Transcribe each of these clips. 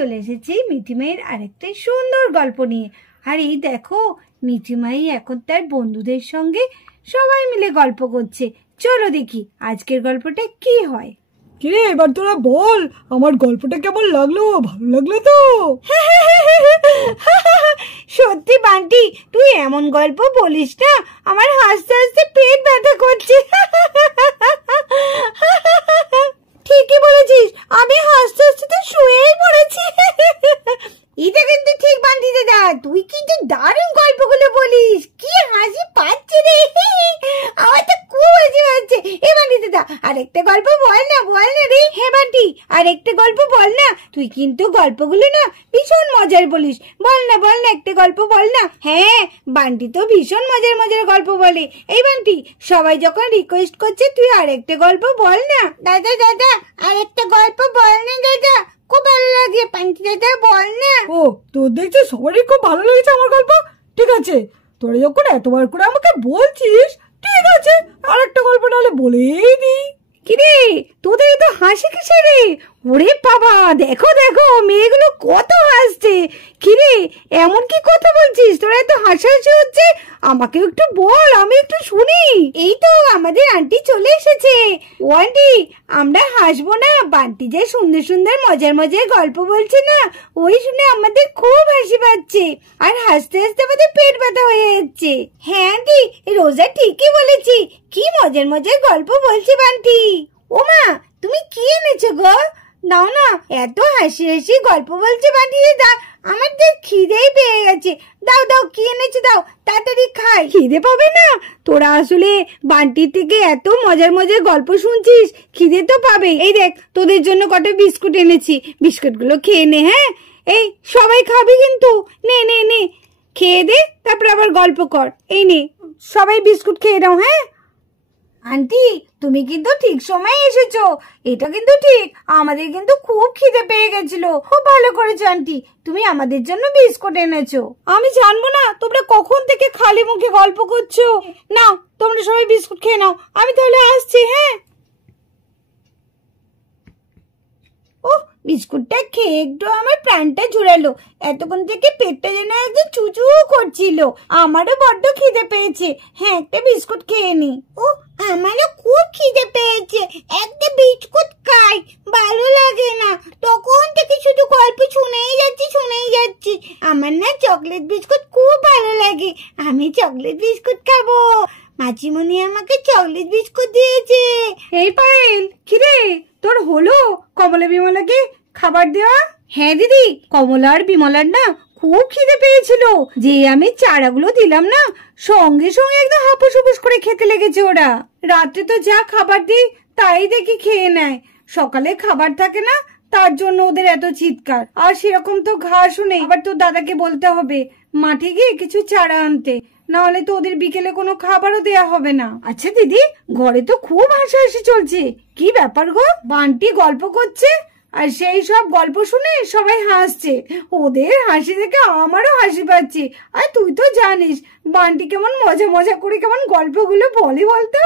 চলে এসেছি মিঠিমাইয়ের আরেকটা সুন্দর গল্প নিয়ে। আর এই দেখো, মিঠিমাই এখন তার বন্ধুদের সঙ্গে সবাই মিলে গল্প করছে। চলো দেখি আজকের গল্পটা কি হয়। কিরে, এবার তোরা বল, আমার গল্পটা কেমন লাগলো? ভালো লাগলো তো? সত্যি বান্টি, তুই এমন গল্প বলিস না, আমার হাসতে হাসতে পেট ব্যথা করছে। ঠিকই বলেছিস, আমি হাসতে হাসতে তো শুয়েই পড়েছি। এটা কিন্তু ঠিক বান্টি দাদা, তুই কিন্তু দারুণ গল্পগুলো বলিস, কি হাসি পাচ্ছে রে। আমার তো খুব হাসি পাচ্ছে। এ বান্টি দাদা, আরেকটা গল্প বল না রে। হ্যাঁ বান্টি, আরেকটা গল্প বল না, তুই কিন্তু গল্পগুলো না ভীষণ মজার বলিস। বল না একটা গল্প বল না। হ্যাঁ, বান্টি তো ভীষণ মজার মজার গল্প বলে। এই বান্টি, সবাই যখন রিকোয়েস্ট করছে তুই আরেকটা গল্প বল না। দাদা আরেকটা গল্প বল না দাদা, খুব ভালো লাগে। বান্টি দাদা বল না। ও, তোর দেখছি সবারই খুব ভালো লেগেছে আমার গল্প। ঠিক আছে, তোরা যখন এতবার করে আমাকে বলছিস, ঠিক আছে, আরেকটা গল্প নাহলে বলেই দি। কিরে, তোদের তো হাসি কিসে রে? ওরে বাবা, দেখো মেয়েগুলো কত হাসছে। কিরে, এমন কি কথা বলছিস? তোরা এত হাসাহাসি হচ্ছে, আমাকে একটু বল, আমি একটু শুনি। এই তো আমাদের আন্টি চলে এসেছে। ও আন্টি, আমরা হাসবো না? বান্টি যে সুন্দর সুন্দর মজার মজার গল্প বলছে না, ওই শুনে আমাদের খুব হাসি পাচ্ছে, আর হাসতে হাসতে আমাদের পেট ব্যথা হয়ে যাচ্ছে। হ্যাঁ আন্টি, রোজা ঠিকই বলেছি, কি মজার মজার গল্প বলছে বান্টি। ওমা, তুমি কি এনেছো গো? দাও না, এত হাসি হাসি গল্প বলছে বান্টি দাদা, আমার তো খিদেই পেয়ে গেছে। দাও কি এনেছো, দাও তাড়াতাড়ি খাই। খিদে পাবে না? তোরা আসলে বান্টির থেকে এত মজার মজার গল্প শুনছিস, খিদে তো পাবে। এই দেখ, তোদের জন্য কটা বিস্কুট এনেছি, বিস্কুটগুলো খেয়ে নে। হ্যাঁ, এই সবাই খাবি কিন্তু। নে খেয়ে দে, তারপর আবার গল্প কর। এই নে, সবাই বিস্কুট খেয়ে নাও। হ্যাঁ আন্টি, তুমি কিন্তু ঠিক সময় এসেছো, এটা কিন্তু ঠিক। আমাদের কিন্তু খুব খিদে পেয়ে গেছিল। খুব ভালো করেছো আন্টি, তুমি আমাদের জন্য বিস্কুট এনেছো। আমি জানবো না তোমরা কখন থেকে খালি মুখে গল্প করছো। নাও, তোমরা সবাই বিস্কুট খেয়ে নাও, আমি তাহলে আসছি। হ্যাঁ, ও, বিস্কুটটা খেয়ে একটু আমার প্রাণটা জুড়ালো। এতক্ষণ থেকে পেটটা যেন একদম চুচু করছিল। আমারও বড্ড খিদে পেয়েছে। হ্যাঁ, একটা বিস্কুট খেয়ে নি। ও, আমারও খুব খিদে পেয়েছে, একটা বিস্কুট খাই। ভালো লাগে না, তখন থেকে শুধু গল্প শুনেই যাচ্ছি। আমার না চকলেট বিস্কুট খুব ভালো লাগে, আমি চকলেট বিস্কুট খাবো। মাছিমণি আমাকে চকলেট বিস্কুট দিয়েছে। এই পায়েল, কিরে তোর হলো কমলা বিমলাকে খাবার দেওয়া? হ্যাঁ দিদি, কমলা আর বিমলার না খুব খিদে পেয়েছিল, যে আমি চারাগুলো দিলাম না, সঙ্গে সঙ্গে একদম হাপুস হুপুস করে খেতে লেগেছে ওরা। রাতে তো যা খাবার দিই তাই দেখি খেয়ে নেয়, সকালে খাবার থাকে না, তার জন্য ওদের এত চিৎকার। আর সেরকম তো ঘাসও নেই। আবার তোর দাদাকে বলতে হবে মাঠে গিয়ে কিছু চারা আনতে, না হলে তো ওদের বিকেলে কোনো খাবারও দেয়া হবে না। আচ্ছা দিদি, ঘরে তো খুব হাসাহাসি চলছে, কি ব্যাপার গো? বান্টি গল্প করছে আর সেই সব গল্প শুনে সবাই হাসছে। ওদের হাসি দেখে আমারও হাসি পাচ্ছে। আর তুই তো জানিস বান্টি কেমন মজা করে কেমন গল্পগুলো বলে বলতো।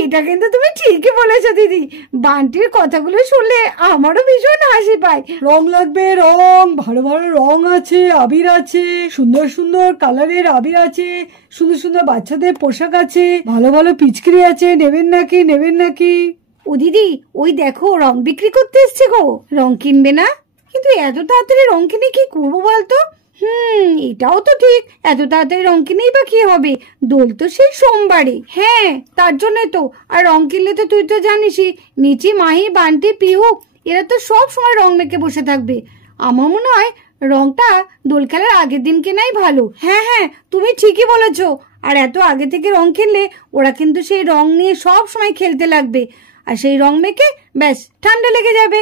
এটা কিন্তু তুমি ঠিকই বলেছো দিদি, বান্টির কথাগুলো শুনলে আমারও ভীষণ হাসি পায়। রং লাগবে, রং, ভালো ভালো রং আছে, আবির আছে, সুন্দর সুন্দর কালারের আবির আছে, সুন্দর সুন্দর বাচ্চাদের পোশাক আছে, ভালো ভালো পিচকারি আছে, নেবেন নাকি? ও দিদি, ওই দেখো রং বিক্রি করতে এসছে গো। রং কিনবে না? কিন্তু এত তাড়াতাড়ি রং কিনে কি করবো বলতো? এটাও তো ঠিক, এত তাড়াতাড়ি রং কিনেই বা কি হবে? দোল তো সেই সোমবারে। হ্যাঁ, তার জন্যই তো। আর রং কিনলে তো তুই তো জানিসই, মিচি, মাহি, বান্টি, পিহু এরা তো সব সময় রং মেখে বসে থাকবে। আমার মনে হয় রংটা দোল খেলার আগের দিন কেনাই ভালো। হ্যাঁ, তুমি ঠিকই বলেছো। আর এত আগে থেকে রং কিনলে ওরা কিন্তু সেই রং নিয়ে সব সময় খেলতে লাগবে, আর সেই রং মেখে ব্যাস ঠান্ডা লেগে যাবে,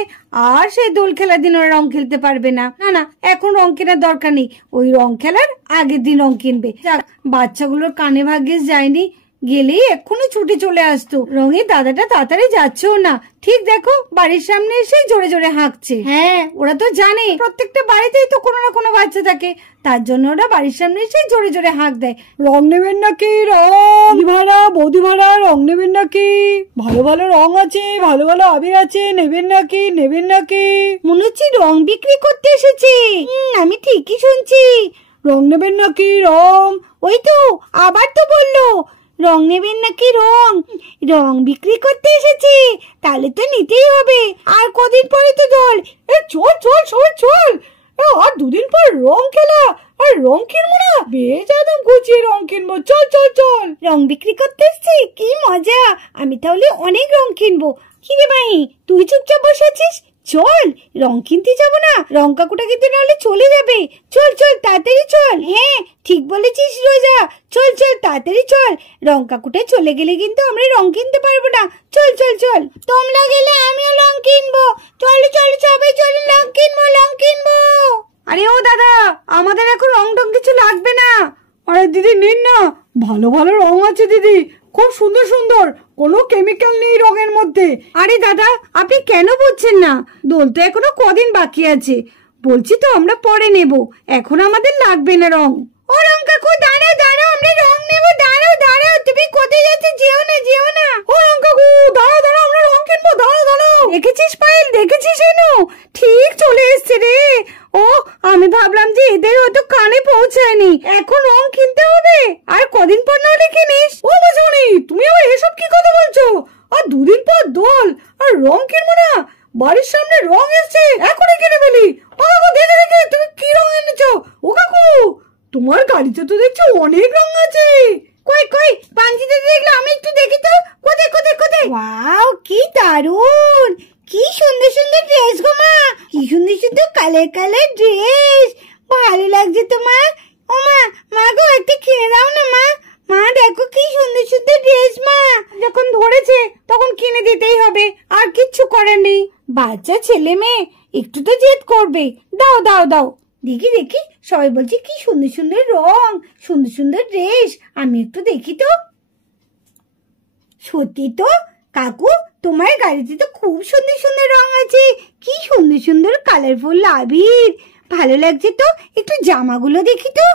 আর সেই দোল খেলার দিন ওরা রং খেলতে পারবে না। না, এখন রং কেনার দরকার নেই, ওই রং খেলার আগের দিন রং কিনবে। যাক, বাচ্চাগুলোর কানে ভাগ্যিস যায়নি, গেলেই এক্ষুনি ছুটে চলে আসতো। রঙের দাদাটা তাড়াতাড়ি যাচ্ছেও না, ঠিক দেখো বাড়ির সামনে এসে জোরে জোরে হাঁকছে। হ্যাঁ, ওরা তো জানে প্রত্যেকটা বাড়িতেই তো কোনো না কোনো বাচ্চা থাকে, তার জন্য ওরা বাড়ির সামনে এসে জোরে জোরে হাঁক দেয়। রং নেবেন নাকি? রং ভাড়া, বৌদি ভাড়া, রং নেবেন নাকি? ভালো ভালো রং আছে, ভালো ভালো আবির আছে, নেবেন নাকি? নেবেন নাকি? মনে হচ্ছে রং বিক্রি করতে এসেছে। আমি ঠিকই শুনছি। রং নেবেন নাকি? রং। ওই তো আবার তো বললো রং নেবেন নাকি? রং রং বিক্রি করতে এসেছে, তাহলে তো নিতেই হবে। আর কদিন পরে তো দোল। চল চল সবাই চল, আর দুদিন পর রং খেলা, আর রং কিনবো না? বেশ একদম গুছিয়ে রং কিনবো, চল চল চল। রং বিক্রি করতে এসছি, কি মজা। আমি তাহলে অনেক রং কিনবো। কি রে ভাই, তুই চুপচাপ বসে আছিস? চল রং কিনতে যাবো না? রং কাকুটা কিন্তু নাহলে চলে যাবে। চল চল তাড়াতাড়ি চল। হ্যাঁ ঠিক বলেছিস রোজা, চল চল তাড়াতাড়ি চল। রং কাকুটা চলে গেলে কিন্তু আমরা রং কিনতে পারবো না। চল চল চল। তোমরা গেলে আমিও রং কিনবো। চলো চলো সবাই চলো, রং কিনবো রং কিনবো। আরে ও দাদা, আমাদের এখন রং টং কিছু লাগবে না। আরে দিদি নিন না, ভালো ভালো রং আছে দিদি, খুব সুন্দর সুন্দর, কোনো কেমিক্যাল নেই রঙের মধ্যে। আরে দাদা আপনি কেন বুঝছেন না? দোল তো এখনো কদিন বাকি আছে। বলছি তো আমরা পরে নেব, এখন আমাদের লাগবে না রং। ও রং কাকু দাঁড়াও দাঁড়াও, আমরা রং নেব। দাঁড়াও দাঁড়াও, তুমি কোথায় যাচ্ছ? যেও না যেও না। ও রং কাকু দাঁড়াও দাঁড়াও, আমরা রং কিনবো, দাঁড়াও দাঁড়াও। দেখেছিস পায়েল, দেখেছিস এনো ঠিক চলে এসছে রে। ও আমি ভাবলাম যে এদের হয়তো কানে পৌঁছায়নি, এখন রং কিনতে হবে। আর কদিন পর নাহলে কিনিস। ও মজুনি, তুমি আবার এসব কি কথা বলছো? আর দুদিন পর দোল, আর রং কিনবো না? বাড়ির সামনে রং এসছে, এখনই কিনে ফেলি। ও কাকু দেখে দেখে, তুমি কি রং এনেছো? ও কাকু তোমার গাড়িতে তো দেখছি অনেক রং আছে। কই কই পাঞ্জিতে দেখলে আমি একটু দেখি তো। কোথায় কোথায় কোথায়? ওয়াও কি দারুন, কি সুন্দর সুন্দর ড্রেস গো মা, কি সুন্দর সুন্দর কালার কালার ড্রেস। ভালো লাগছে তোমার? ও মা, মা গো একটা কিনে দাও না মা। মা দেখো কি সুন্দর সুন্দর ড্রেস। মা যখন ধরেছে তখন কিনে দিতেই হবে, আর কিচ্ছু করার নেই। বাচ্চা ছেলে মেয়ে একটু তো জেদ করবে। দাও দাও দাও। দেখি দেখি, সবাই বলছে কি সুন্দর সুন্দর রং, সুন্দর সুন্দর ড্রেস। আমি একটু দেখি তো। সত্যি তো কাকু, তোমার গাড়িতে তো খুব সুন্দর সুন্দর রং আছে, কি সুন্দর সুন্দর কালারফুল আবির। ভালো লাগছে তো। একটু জামাগুলো দেখি তো।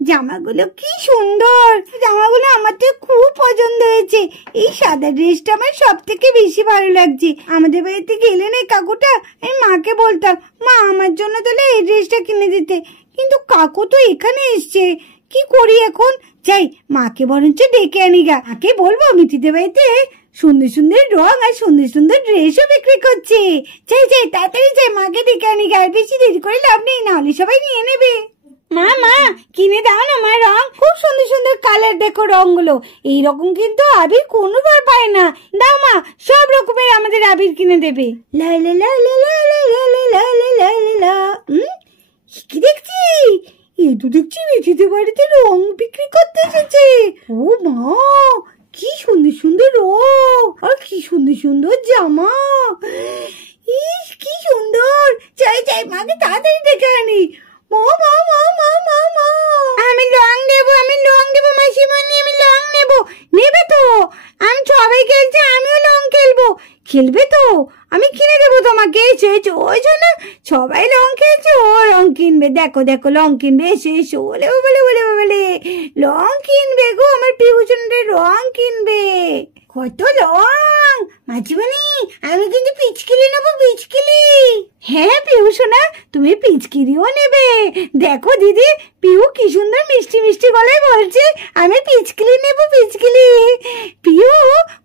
জামাগুলো কি সুন্দর, জামাগুলো আমার তো খুব পছন্দ হয়েছে। এই সাদা ড্রেসটা আমার সব থেকে বেশি ভালো লাগছে। আমাদের বাড়িতে গেলে না কাকুটা, আমি মাকে বলতাম মা আমার জন্য তাহলে এই ড্রেসটা কিনে দিতে, কিন্তু কাকু তো এখানে এসছে। কি করি এখন? যাই মাকে বরঞ্চ ডেকে আনি গা। মাকে বলবো মিঠিদের বাড়িতে সুন্দর সুন্দর রং আর সুন্দর সুন্দর ড্রেসও বিক্রি করছে। যাই যাই তাড়াতাড়ি যাই, মাকে ডেকে আনি গা। আর বেশি দেরি করে লাভ নেই, নাহলে সবাই নিয়ে নেবে। মা মা কিনে দাও না মা রং, খুব সুন্দর সুন্দর কালার দেখো রংগুলো। এইরকম কিন্তু আবির কোনোবার পায় না। দাও মা, সব রকমের আমাদের আবির কিনে দেবে। লা লা লা লা লা লা লা লা লা লা লা লা। কি দেখছি? এই তো দেখছি মেঝেদের বাড়িতে রং বিক্রি করতে এসেছে। ও মা, কি সুন্দর সুন্দর রং, আর কি সুন্দর সুন্দর জামা। ইস কি সুন্দর। যাই যাই মাকে তাড়াতাড়ি ডেকে আনি। আমি রং দেবো, আমি রং দেবো মাসিমণি, আমি রং নেবো। নেবে তো? আমি সবাই খেলছে, আমিও রং খেলবো। খেলবে তো? আমি কিনে দেবো তোমাকে। ওই জন্য সবাই রং খেলছে, ও রং কিনবে। দেখো দেখো রং কিনবে, এসে এসে বলে বলে বলে বলে রং কিনবে গো, আমার পিউজনটা রং কিনবে। কত রং মাসিমণি, আমি কিন্তু পিচকিলি নেবো, পিচকিলি। হ্যাঁ পিউ সোনা, তুমি পিচকিরিও নেবে। দেখো দিদি, পিউ কি সুন্দর মিষ্টি মিষ্টি গলায় বলছে আমি পিচকিলি নেবো, পিচকিলি। পিউ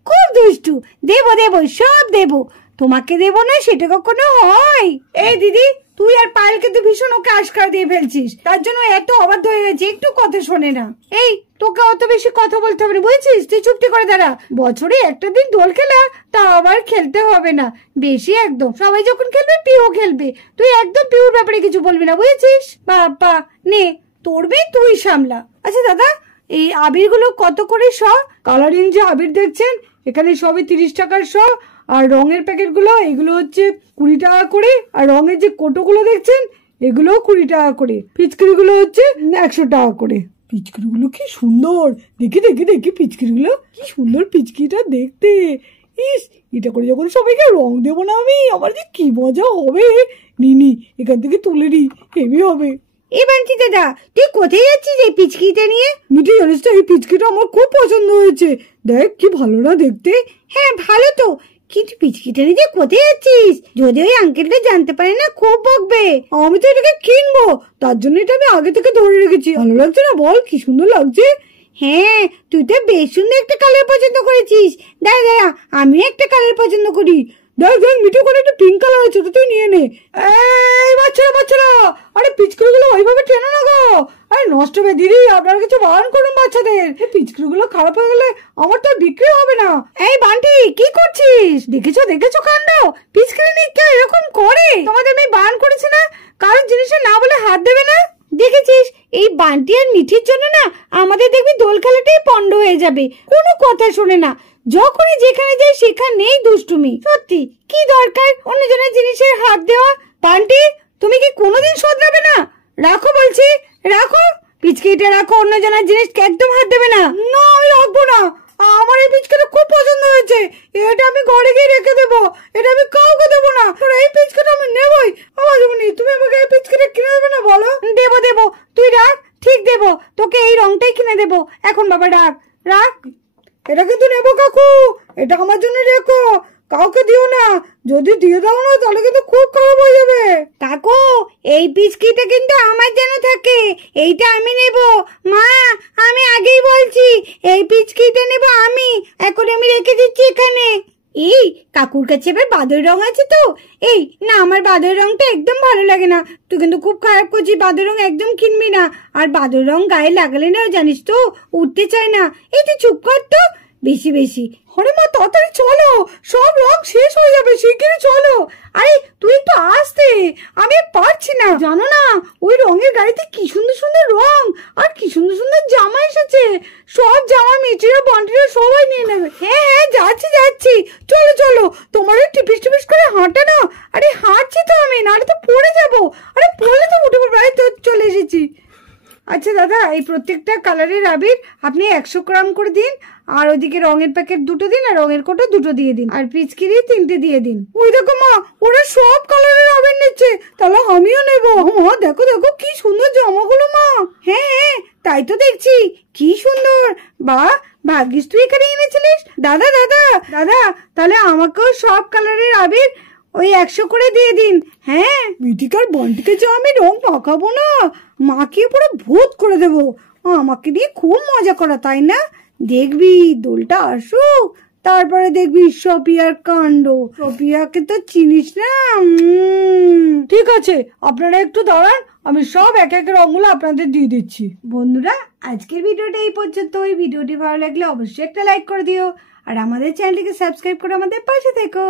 খুব দুষ্টু। দেবো দেবো, সব দেবো। তোমাকে দেবো না সেটা কখনো হয়? এই দিদি, তুই আর পায়েলকে তো ভীষণ ওকে আশকারা দিয়ে ফেলছিস, তার জন্য এত অবাধ্য হয়ে গেছে, একটু কথা শোনে না। এই তোকে অত বেশি কথা বলতে হবে না, বুঝেছিস? তুই চুপটি করে দাঁড়া। বছরে একটা দিন দোল খেলা, তা আবার খেলতে হবে না বেশি একদম। সবাই যখন খেলবে পিউ খেলবে, তুই একদম পিউর ব্যাপারে কিছু বলবি না, বুঝেছিস? বাবা নে, তোরবে তুই সামলা। আচ্ছা দাদা, এই আবির গুলো কত করে শ? কালারিং যে আবির দেখছেন এখানে সবই 30 টাকার শ, আর রঙের প্যাকেট গুলো এগুলো হচ্ছে 20 টাকা করে, আর রঙের যে কোটো গুলো দেখছেন এগুলো 20 টাকা করে, পিচকারি গুলো হচ্ছে 100 টাকা করে। পিচকিরিগুলো কি সুন্দর, দেখি দেখি দেখি পিচকিরিগুলো কি সুন্দর, পিচকিটা দেখতে। ইস, এটা করে যখন সবাইকে রং দেবো না আমি, আমার যে কি মজা হবে। নিনি এখান থেকে তুলে নি, হেভি হবে। এ বান্টি দাদা, তুই কোথায় যাচ্ছিস এই পিচকিটা নিয়ে? মিটি জানিস তো, এই পিচকিটা আমার খুব পছন্দ হয়েছে। দেখ কি ভালো না দেখতে। হ্যাঁ ভালো তো, কিন্তু পিচকিটা নিয়ে কোথায় যাচ্ছিস? যদি ওই আঙ্কেলটা জানতে পারে না খুব বকবে। আমি তো এটাকে কিনবো, তার জন্য এটা আমি আগে থেকে ধরে রেখেছি। ভালো লাগছে না বল, কি সুন্দর লাগছে। হ্যাঁ, তুই তো বেশ সুন্দর একটা কালার পছন্দ করেছিস। দাঁড়া দাঁড়া, আমিও একটা কালার পছন্দ করি। দেখ দেখ মিঠু করে একটা পিঙ্ক কালার আছে, তুই নিয়ে নে। এই বাচ্চারা বাচ্চারা, আরে পিচকুড়িগুলো ওইভাবে টেনো না গো। আরে নষ্ট হবে দিদি, আপনারা কিছু বারণ করুন বাচ্চাদের। এই পিচকুড়িগুলো খারাপ হয়ে গেলে আমার তো আর বিক্রি হবে না। এই বান্টি, কি করছিস? দেখেছো দেখেছো কাণ্ড, পিচকিরি নিয়ে কেউ এরকম করে? তোমাদের আমি বারণ করেছি না কারণ জিনিসটা না বলে হাত দেবে না। দেখেছিস, এই বান্টি আর মিঠির জন্য না আমাদের দেখবি দোল খেলাটাই পণ্ড হয়ে যাবে। কোনো কথা শোনে না, যখনই যেখানে যায় সেখানেই দুষ্টুমি। সত্যি কি দরকার অন্যজনের জিনিসের হাত দেওয়া? বান্টি, তুমি কি কোনোদিন শোধরাবে না? রাখো বলছি, রাখো পিচকিটা রাখো, অন্যজনের জিনিসকে একদম হাত দেবে না। না আমি রাখবো না, আমার এই পিচকাটা খুব পছন্দ হয়েছে। এটা আমি ঘরে গিয়ে রেখে দেবো, এটা আমি কাউকে দেবো না। এই পিচকাটা আমি নেবই। আমার যেমন তুমি আমাকে এই পিচকাটা কিনে দেবে না বলো? দেবো দেবো, তুই রাখ, ঠিক দেবো তোকে, এই রংটাই কিনে দেবো। এখন বাবা রাখ রাখ। এটা কিন্তু নেবো কাকু, এটা আমার জন্য রেখো, কাউকে দিও না। যদি দিয়ে দাও না তাহলে কিন্তু খুব খারাপ হয়ে যাবে। কাকু, এই পিচকিটা কিন্তু আমার যেন থাকে, এইটা আমি নেব। মা, আমি আগেই বলছি এই পিচকিটা নেব আমি। এখন আমি রেখে দিচ্ছি এখানে। এই কাকুর কাছে এবার বাদর রং আছে তো? এই না, আমার বাদর রংটা একদম ভালো লাগে না। তুই কিন্তু খুব খারাপ করছিস, বাদর রং একদম কিনবি না। আর বাদর রং গায়ে লাগালে না জানিস তো উঠতে চায় না। এই তুই চুপ কর তো, বেশি বেশি। আরে মা তাড়াতাড়ি চলো, সব রং শেষ হয়ে যাবে, শিগগিরই চলো। আরে তুই একটু আসতে, আমি পারছি না। জানো না ওই রঙের গাড়িতে কি সুন্দর সুন্দর রং আর কি সুন্দর সুন্দর জামা এসেছে। সব জামা মেয়েটিরা বান্টিরা সবাই নিয়ে নেবে। হ্যাঁ হ্যাঁ, যাচ্ছি যাচ্ছি, চলো চলো, তোমার ওই টিপিস টিপিস করে হাঁটা না। আরে হাঁটছি তো আমি, নাহলে তো পড়ে যাবো। আরে পড়লে তো উঠে পড়বে। তো চলে এসেছি। আচ্ছা দাদা, এই প্রত্যেকটা কালারের আবির আপনি 100 গ্রাম করে দিন, আর ওইদিকে রঙের প্যাকেট 2টো দিন, আর রঙের কোটো 2টো দিয়ে দিন, আর পিচকিরি 3টে দিয়ে দিন। ওই দেখো মা, ওরা সব কালারের আবির নিচ্ছে, তাহলে আমিও নেবো। মা দেখো দেখো কি সুন্দর জামাগুলো মা। হ্যাঁ হ্যাঁ, তাই তো দেখছি, কি সুন্দর। বাহ, ভাগ্যিস তুই এখানে এনেছিলিস। দাদা দাদা দাদা, তাহলে আমাকেও সব কালারের আবির ওই 100 করে দিয়ে দিন। হ্যাঁ, মিটিকার বান্টিকে যে আমি রং মাখাবো না, মাকে পুরো ভূত করে দেবো। আমাকে দিয়ে খুব মজা করা, তাই না? দেখবি দোলটা আসুক, তারপরে দেখবি সপিয়ার কাণ্ড। সপিয়াকে তো চিনিস না। ঠিক আছে, আপনারা একটু দাঁড়ান, আমি সব এক এক রঙগুলো আপনাদের দিয়ে দিচ্ছি। বন্ধুরা, আজকের ভিডিওটা এই পর্যন্ত। এই ভিডিওটি ভালো লাগলে অবশ্যই একটা লাইক করে দিও, আর আমাদের চ্যানেলটিকে সাবস্ক্রাইব করে আমাদের পাশে থেকো।